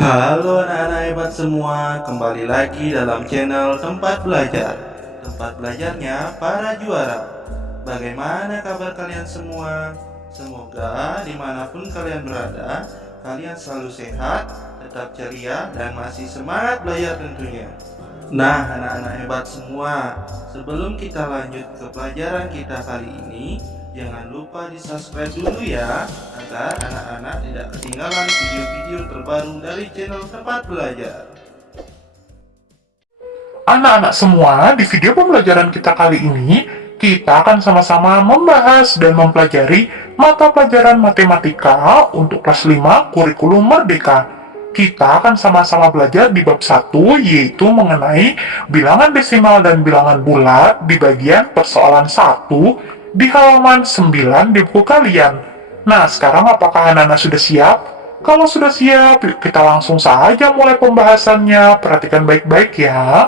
Halo anak-anak hebat semua, kembali lagi dalam channel Tempat Belajar. Tempat belajarnya para juara. Bagaimana kabar kalian semua? Semoga dimanapun kalian berada, kalian selalu sehat, tetap ceria, dan masih semangat belajar tentunya. Nah anak-anak hebat semua, sebelum kita lanjut ke pelajaran kita kali ini, jangan lupa di-subscribe dulu ya, agar anak-anak tidak ketinggalan video-video terbaru dari channel Tempat Belajar. Anak-anak semua, di video pembelajaran kita kali ini, kita akan sama-sama membahas dan mempelajari mata pelajaran matematika untuk kelas 5 kurikulum Merdeka. Kita akan sama-sama belajar di bab 1, yaitu mengenai bilangan desimal dan bilangan bulat di bagian persoalan 1 di halaman 9 di buku kalian. Nah, sekarang apakah anak-anak sudah siap? Kalau sudah siap, yuk kita langsung saja mulai pembahasannya. Perhatikan baik-baik ya.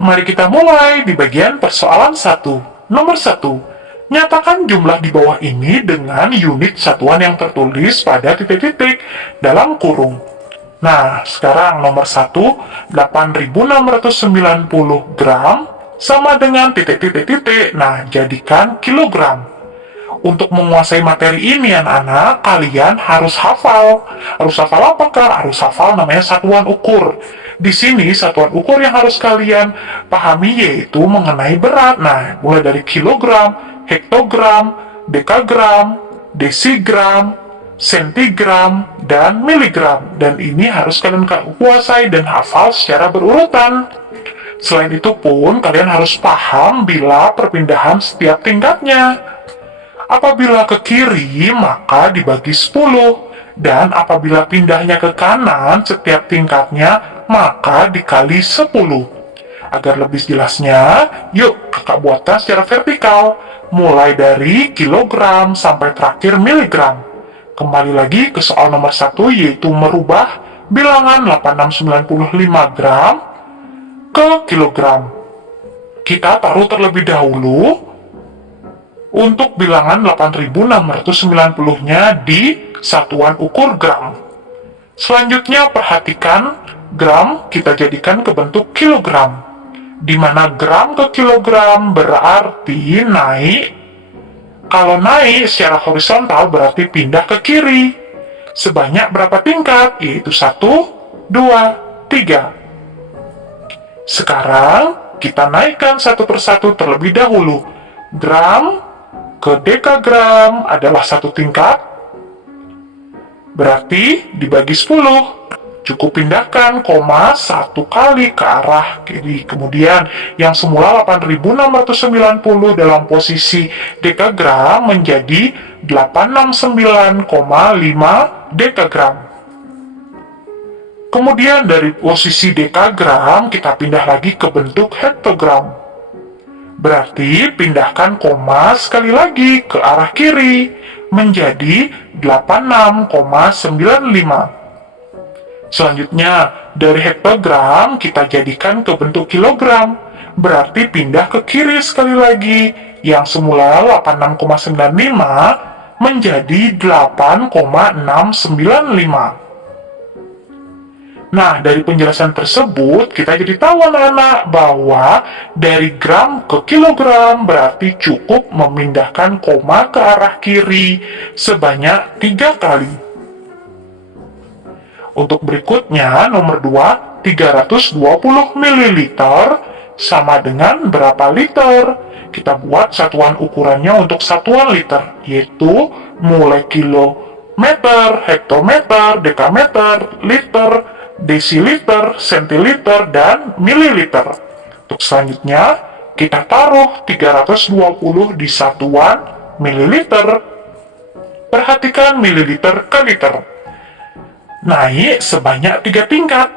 Mari kita mulai di bagian persoalan 1. Nomor 1. Nyatakan jumlah di bawah ini dengan unit satuan yang tertulis pada titik-titik dalam kurung. Nah, sekarang nomor 1, 8.690 gram sama dengan titik-titik-titik. Nah, jadikan kilogram. Untuk menguasai materi ini, anak-anak, kalian harus hafal. Harus hafal apakah? Harus hafal namanya satuan ukur. Di sini, satuan ukur yang harus kalian pahami yaitu mengenai berat. Nah, mulai dari kilogram, hektogram, dekagram, desigram, sentigram, dan miligram. Dan ini harus kalian kuasai dan hafal secara berurutan. Selain itu pun, kalian harus paham bila perpindahan setiap tingkatnya. Apabila ke kiri, maka dibagi 10. Dan apabila pindahnya ke kanan, setiap tingkatnya, maka dikali 10. Agar lebih jelasnya, yuk kakak buatkan secara vertikal. Mulai dari kilogram sampai terakhir miligram. Kembali lagi ke soal nomor 1, yaitu merubah bilangan 8695 gram ke kilogram. Kita taruh terlebih dahulu untuk bilangan 8690-nya di satuan ukur gram. Selanjutnya perhatikan gram kita jadikan ke bentuk kilogram, di mana gram ke kilogram berarti naik. Kalau naik secara horizontal berarti pindah ke kiri. Sebanyak berapa tingkat? Yaitu 1, 2, 3. Sekarang kita naikkan satu persatu terlebih dahulu. Gram ke dekagram adalah satu tingkat, berarti dibagi 10. Cukup pindahkan koma satu kali ke arah kiri. Kemudian yang semula 8690 dalam posisi dekagram menjadi 869,5 dekagram. Kemudian dari posisi dekagram kita pindah lagi ke bentuk hektogram. Berarti pindahkan koma sekali lagi ke arah kiri menjadi 86,95. Selanjutnya dari hektogram kita jadikan ke bentuk kilogram. Berarti pindah ke kiri sekali lagi. Yang semula 86,95 menjadi 8,695. Nah, dari penjelasan tersebut, kita jadi tahu anak-anak bahwa dari gram ke kilogram berarti cukup memindahkan koma ke arah kiri sebanyak 3 kali. Untuk berikutnya, nomor 2, 320 ml sama dengan berapa liter? Kita buat satuan ukurannya untuk satuan liter, yaitu mulai kilometer, hektometer, dekameter, liter, desiliter, sentiliter, dan mililiter. Untuk selanjutnya, kita taruh 320 di satuan mililiter. Perhatikan mililiter ke liter. Naik sebanyak 3 tingkat.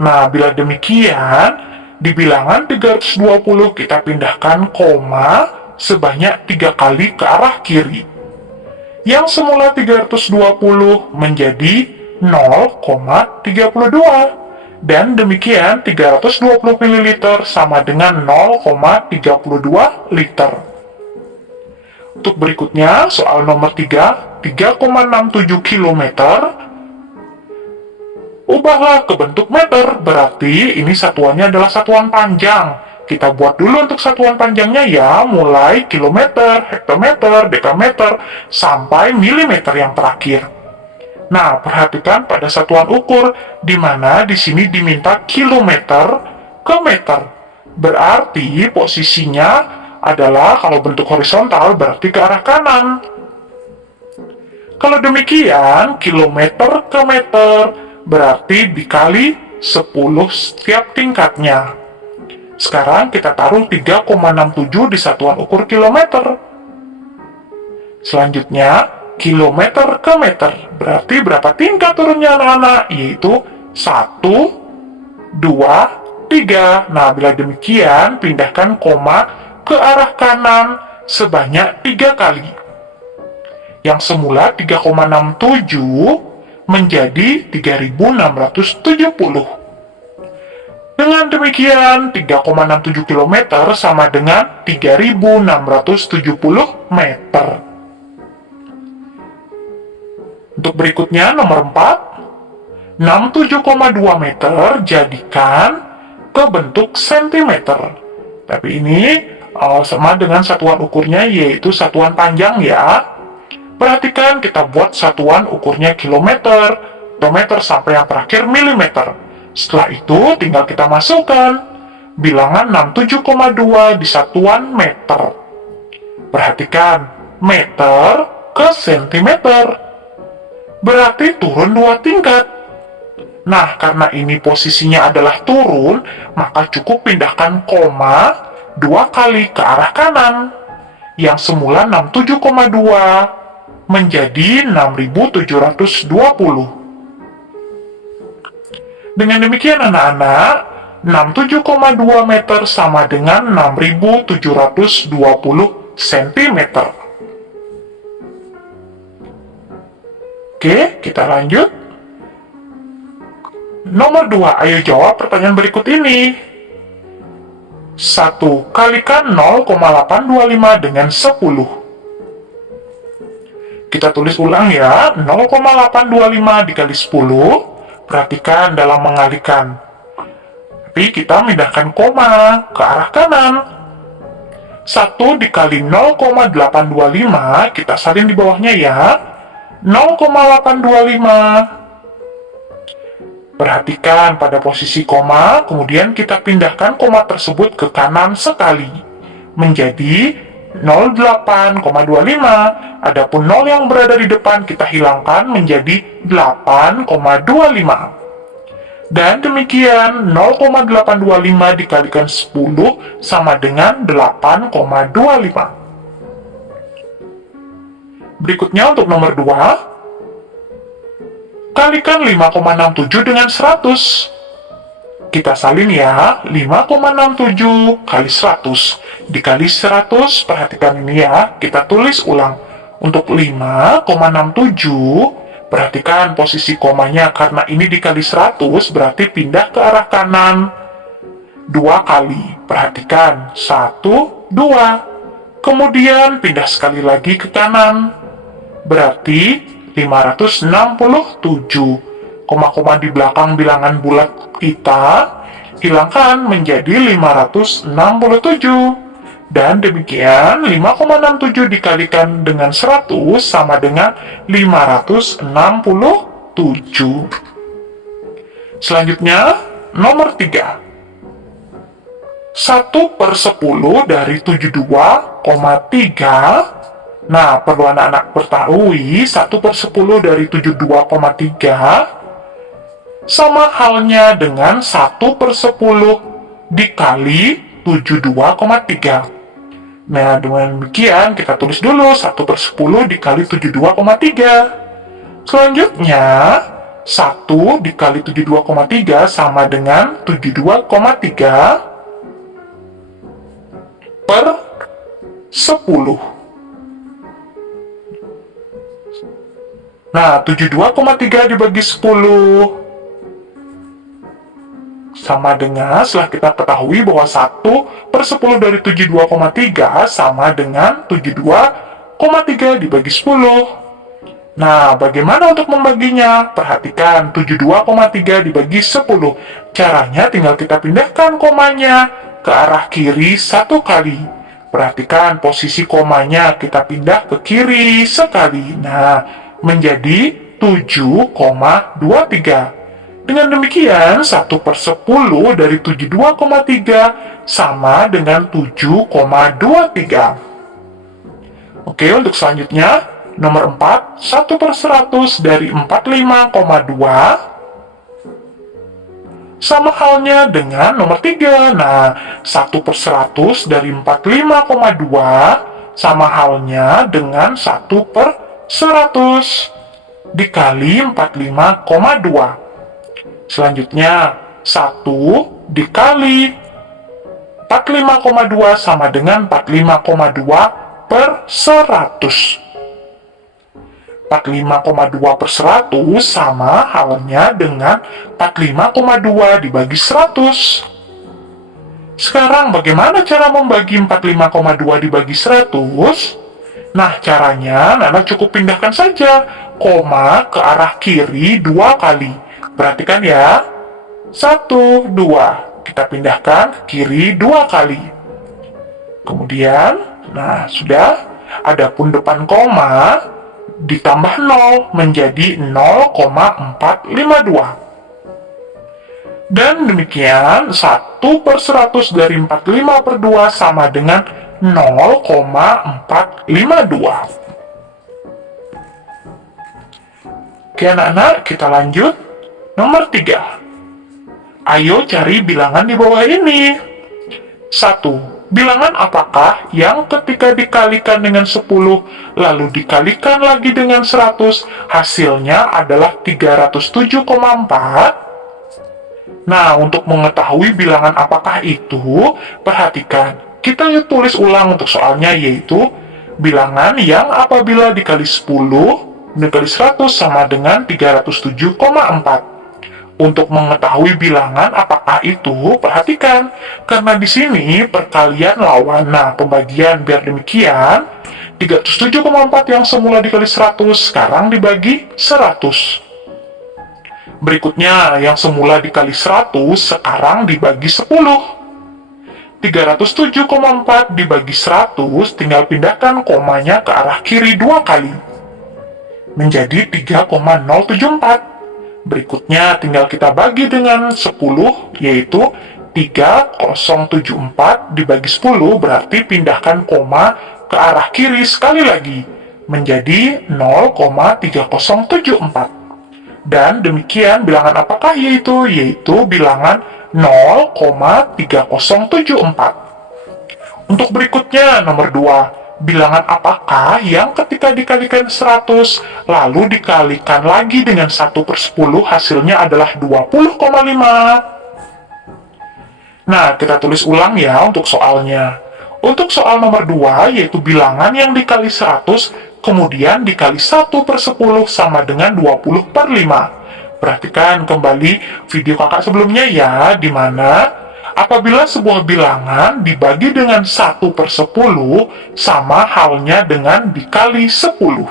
Nah, bila demikian, di bilangan 320 kita pindahkan koma sebanyak 3 kali ke arah kiri. Yang semula 320 menjadi 0,32. Dan demikian 320 ml sama dengan 0,32 liter. Untuk berikutnya, soal nomor 3, 3,67 km. Ubahlah ke bentuk meter, berarti ini satuannya adalah satuan panjang. Kita buat dulu untuk satuan panjangnya ya, mulai kilometer, hektometer, dekameter, sampai milimeter yang terakhir. Nah, perhatikan pada satuan ukur, di mana di sini diminta kilometer ke meter. Berarti posisinya adalah kalau bentuk horizontal berarti ke arah kanan. Kalau demikian, kilometer ke meter berarti dikali 10 setiap tingkatnya. Sekarang kita taruh 3,67 di satuan ukur kilometer. Selanjutnya, kilometer ke meter berarti berapa tingkat turunnya anak-anak? Yaitu 1, 2, 3. Nah, bila demikian, pindahkan koma ke arah kanan sebanyak 3 kali. Yang semula 3,67 menjadi 3.670. Dengan demikian, 3,67 km sama dengan 3.670 meter. Untuk berikutnya, nomor 4, 67,2 meter jadikan ke bentuk sentimeter. Tapi ini sama dengan satuan ukurnya, yaitu satuan panjang ya. Perhatikan kita buat satuan ukurnya kilometer, meter sampai yang terakhir milimeter. Setelah itu tinggal kita masukkan bilangan 67,2 di satuan meter. Perhatikan, meter ke sentimeter. Berarti turun 2 tingkat. Nah, karena ini posisinya adalah turun, maka cukup pindahkan koma 2 kali ke arah kanan. Yang semula 67,2 menjadi 6.720. Dengan demikian anak-anak, 67,2 meter sama dengan 6.720 cm. Oke, kita lanjut. Nomor 2, ayo jawab pertanyaan berikut ini. 1. Kalikan 0,825 dengan 10. Kita tulis ulang ya, 0,825 dikali 10. Perhatikan dalam mengalihkan. Tapi kita pindahkan koma ke arah kanan. 1 dikali 0,825, kita salin di bawahnya ya. 0,825. Perhatikan pada posisi koma, kemudian kita pindahkan koma tersebut ke kanan sekali. Menjadi 08,25. Adapun 0 yang berada di depan kita hilangkan menjadi 8,25. Dan demikian 0,825 dikalikan 10 sama dengan 8,25. Berikutnya untuk nomor 2. Kalikan 5,67 dengan 100. Kita salin ya, 5,67 kali 100 dikali 100, perhatikan ini ya, kita tulis ulang. Untuk 5,67, perhatikan posisi komanya, karena ini dikali 100, berarti pindah ke arah kanan 2 kali. Perhatikan, 1, 2. Kemudian pindah sekali lagi ke kanan, berarti 567. Koma-koma di belakang bilangan bulat kita hilangkan menjadi 567. Dan demikian 5,67 dikalikan dengan 100 sama dengan 567. Selanjutnya nomor 3. 1/10 dari 72,3. Nah, perlu anak-anak ketahui 1/10 dari 72,3 sama halnya dengan 1/10 dikali 72,3. Nah, dengan demikian kita tulis dulu 1/10 dikali 72,3. Selanjutnya, 1 dikali 72,3 sama dengan 72,3 per 10. Nah, 72,3 dibagi 10. Sama dengan setelah kita ketahui bahwa 1/10 dari 72,3 sama dengan 72,3 dibagi 10. Nah, bagaimana untuk membaginya? Perhatikan, 72,3 dibagi 10. Caranya tinggal kita pindahkan komanya ke arah kiri satu kali. Perhatikan posisi komanya, kita pindah ke kiri sekali. Nah, menjadi 7,23. Dengan demikian, 1/10 dari 72,3 sama dengan 7,23. Oke, untuk selanjutnya, nomor 4, 1/100 dari 45,2 sama halnya dengan nomor 3. Nah, 1/100 dari 45,2 sama halnya dengan 1/100 dikali 45,2. Selanjutnya, 1 dikali 45,2 sama dengan 45,2 per 100. 45,2 per 100 sama halnya dengan 45,2 dibagi 100. Sekarang bagaimana cara membagi 45,2 dibagi 100? Nah, caranya Nana cukup pindahkan saja koma ke arah kiri 2 kali. Perhatikan ya. 1, 2. Kita pindahkan ke kiri 2 kali. Kemudian, nah sudah. Adapun depan koma ditambah 0 menjadi 0,452. Dan demikian 1/100 dari 45/2 sama dengan 0,452. Oke anak-anak, kita lanjut. Nomor 3. Ayo cari bilangan di bawah ini. 1. Bilangan apakah yang ketika dikalikan dengan 10 lalu dikalikan lagi dengan 100 hasilnya adalah 307,4? Nah, untuk mengetahui bilangan apakah itu, perhatikan. Kita tulis ulang untuk soalnya, yaitu bilangan yang apabila dikali 10 dikali 100 sama dengan 307,4. Untuk mengetahui bilangan apakah itu, perhatikan. Karena di sini perkalian lawan. Nah, pembagian biar demikian. 307,4 yang semula dikali 100, sekarang dibagi 100. Berikutnya, yang semula dikali 100, sekarang dibagi 10. 307,4 dibagi 100, tinggal pindahkan komanya ke arah kiri 2 kali. Menjadi 3,074. Berikutnya tinggal kita bagi dengan 10, yaitu 3074 dibagi 10, berarti pindahkan koma ke arah kiri sekali lagi, menjadi 0,3074. Dan demikian bilangan apakah yaitu? Yaitu bilangan 0,3074. Untuk berikutnya, nomor 2. Bilangan apakah yang ketika dikalikan 100, lalu dikalikan lagi dengan 1/10, hasilnya adalah 20,5. Nah, kita tulis ulang ya untuk soalnya. Untuk soal nomor 2, yaitu bilangan yang dikali 100, kemudian dikali 1/10 sama dengan 20/5. Perhatikan kembali video kakak sebelumnya ya, di mana apabila sebuah bilangan dibagi dengan 1/10 sama halnya dengan dikali 10.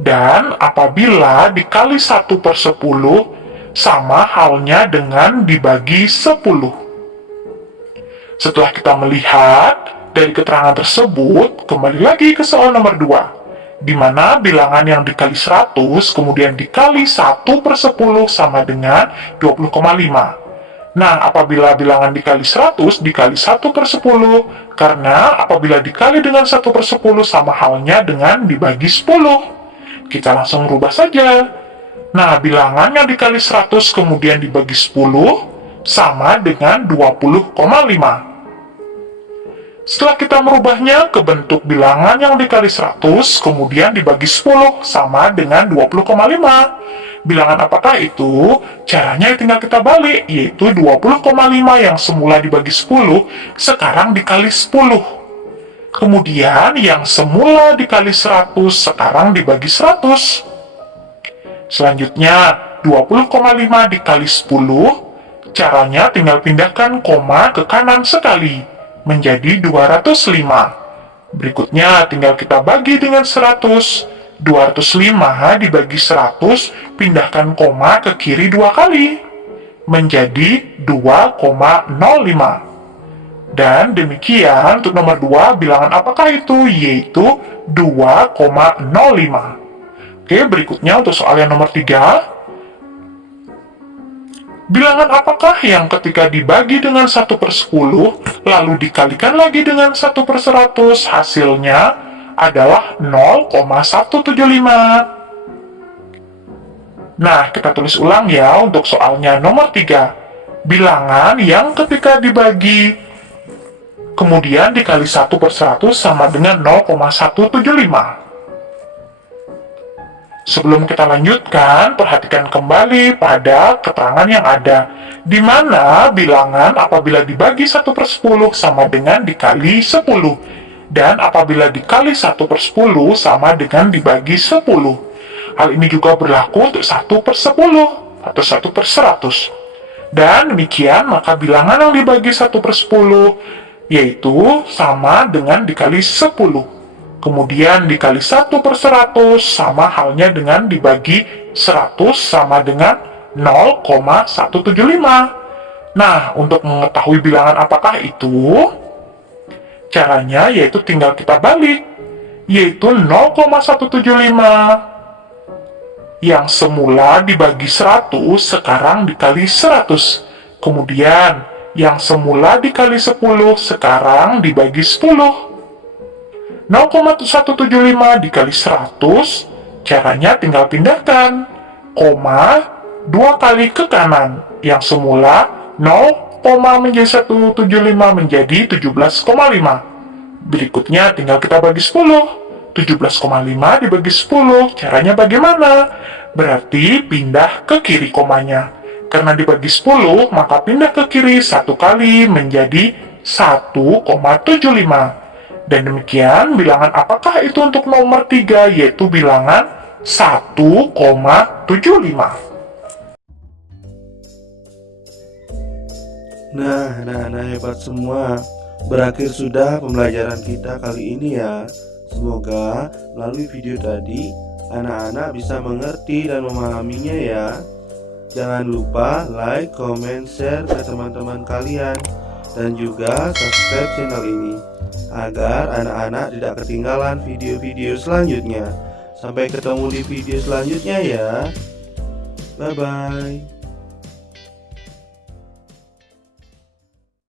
Dan apabila dikali 1/10 sama halnya dengan dibagi 10. Setelah kita melihat dari keterangan tersebut, kembali lagi ke soal nomor 2. Di mana bilangan yang dikali 100 kemudian dikali 1/10 sama dengan 20,5. Nah, apabila bilangan dikali 100 dikali 1/10, karena apabila dikali dengan 1/10 sama halnya dengan dibagi 10. Kita langsung rubah saja. Nah, bilangan yang dikali 100 kemudian dibagi 10 sama dengan 20,5. Setelah kita merubahnya ke bentuk bilangan yang dikali 100 kemudian dibagi 10 sama dengan 20,5. Bilangan apakah itu? Caranya tinggal kita balik, yaitu 20,5 yang semula dibagi 10, sekarang dikali 10. Kemudian yang semula dikali 100, sekarang dibagi 100. Selanjutnya, 20,5 dikali 10, Caranya tinggal pindahkan koma ke kanan sekali, menjadi 205. Berikutnya tinggal kita bagi dengan 100. 205 dibagi 100, pindahkan koma ke kiri 2 kali, menjadi 2,05. Dan demikian untuk nomor 2, bilangan apakah itu? Yaitu 2,05. Oke, berikutnya untuk soal yang nomor 3. Bilangan apakah yang ketika dibagi dengan 1/10, lalu dikalikan lagi dengan 1/100, hasilnya adalah 0,175. Nah, kita tulis ulang ya untuk soalnya nomor 3. Bilangan yang ketika dibagi, kemudian dikali 1/100 sama dengan 0,175. Sebelum kita lanjutkan, perhatikan kembali pada keterangan yang ada, di mana bilangan apabila dibagi 1/10 sama dengan dikali 10, dan apabila dikali 1/10 sama dengan dibagi 10. Hal ini juga berlaku untuk 1/10 atau 1/100. Dan demikian, maka bilangan yang dibagi 1/10 yaitu sama dengan dikali 10. Kemudian dikali 1/100 sama halnya dengan dibagi 100 sama dengan 0,175. Nah, untuk mengetahui bilangan apakah itu? Caranya yaitu tinggal kita balik, yaitu 0,175. Yang semula dibagi 100 sekarang dikali 100. Kemudian yang semula dikali 10 sekarang dibagi 10. 0,175 dikali 100, caranya tinggal pindahkan koma 2 kali ke kanan. Yang semula 0, menjadi 175 menjadi 17,5. Berikutnya tinggal kita bagi 10. 17,5 dibagi 10, caranya bagaimana? Berarti pindah ke kiri komanya. Karena dibagi 10, maka pindah ke kiri 1 kali menjadi 1,75. Dan demikian, bilangan apakah itu untuk nomor 3, yaitu bilangan 1,75. Nah, anak-anak hebat semua. Berakhir sudah pembelajaran kita kali ini ya. Semoga melalui video tadi, anak-anak bisa mengerti dan memahaminya ya. Jangan lupa like, comment, share ke teman-teman kalian. Dan juga subscribe channel ini agar anak-anak tidak ketinggalan video-video selanjutnya. Sampai ketemu di video selanjutnya ya. Bye-bye.